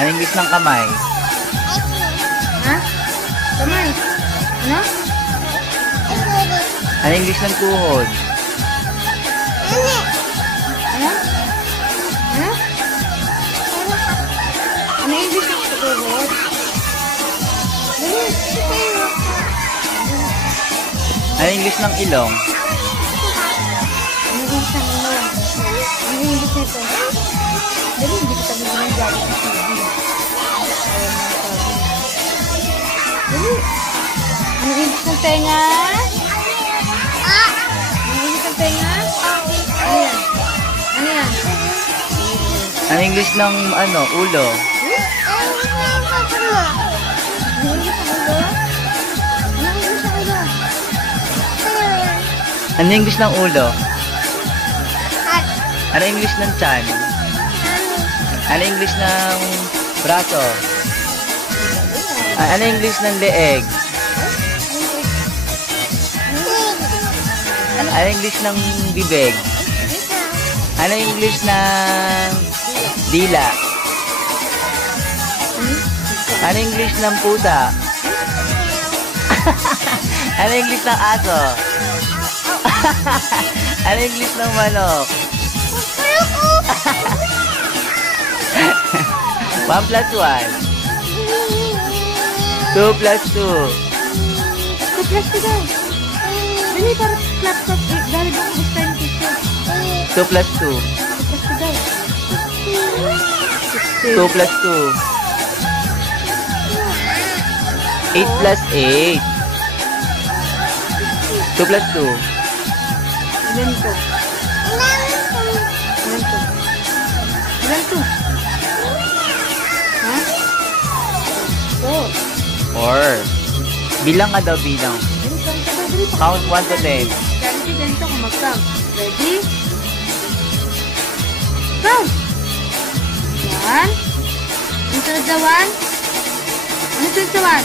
Ano English ng kamay? Ha? Kamay. Ano? Ano English ng tuhod? Ano? Ano? Ano English ng tuhod? Dali. Ano English ng ilong? Ano English ng ilong? Ano English nito? Dali, hindi kita bigyan gamit ng TV. Dali. Ano English ng tenga? Ano English ng tenga? Ano yan? Ano yan? Ano English ng ulo? Ano English ng ulo? Ano English ng ulo? Ano English ng ulo? Ano English ng tiyan? Ano English ng braso? Ano English ng leeg? Ano English ng bibig? Ano English ng dila? Ano English ng pusa? Ano English ng aso? Ano English ng manok? 1 plus 1. 2 plus 2. 2 plus 2 daw. Dali, para laptop. Dali ba kung gusto yung teacher? 2 plus 2. 2 plus 2 daw. 2 plus 2. 8 plus 8. 2 plus 2. Ilan to? Ilan to? Ilan to? Ha? 4. Bilang ka daw, bilang. Count 1 to 10. Dali ganito kung mag-count. Ready? Count! 1. Ano sunod sa 1? Ano sunod sa 1?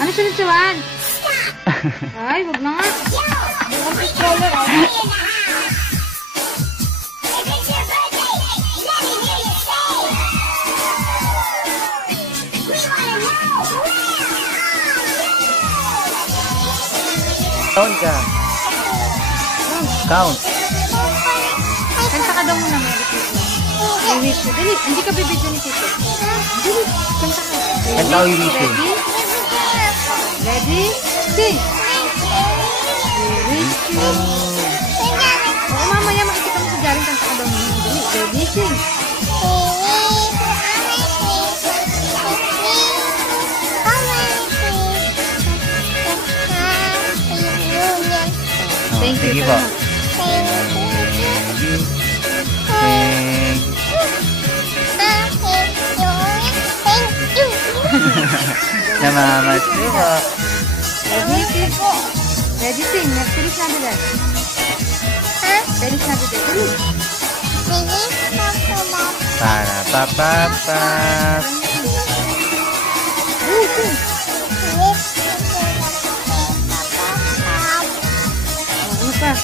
Ano sunod sa 1? Ay, wag na nga. Huwag ang stroller, ah. Count ka. Count. Kanta ka daw muna, Mary Tito. I wish you. Dali, hindi ka bibidyo ni Tito. Dali, kanta ka. Kanta ko, I wish you. Ready? Ready? Sing! I wish you. Oo, mamaya makikita mo sa jaring, kanta ka daw muna. Dali, ready? Sing! Thank you Sige so po. much. Namamas ko po. Ready, sing? Ready, sing? Feliz Navidad. Feliz Navidad. Dali. Para papapap. Dali, sing. Ano pa?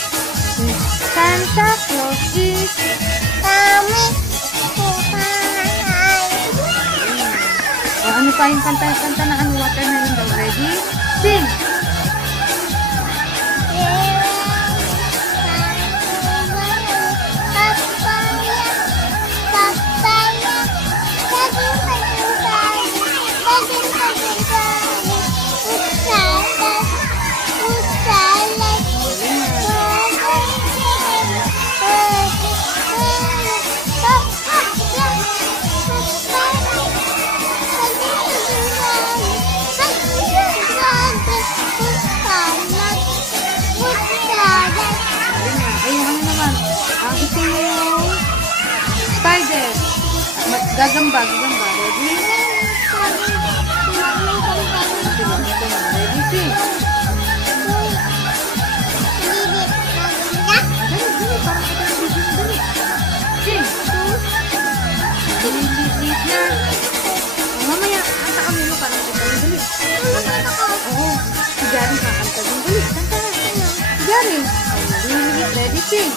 Santa Claus is coming to town. O, ano pa yung kanta na ano, watermelon daw. Ready? Sing! Ayun, ano naman? Ang itim mo yung spider. Gagamba. Ready? Ready, sing. Dali, parang kita ng video mo, dali. Sing. Dili-lit na. O, mamaya, kanta kami mo, parang kita mo, dali. Oo, si Jaring kakanta din. Dali, kanta na. Si Jaring. Dili-lit, ready, sing.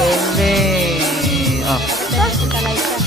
Galing. Oh. Ito, Liza.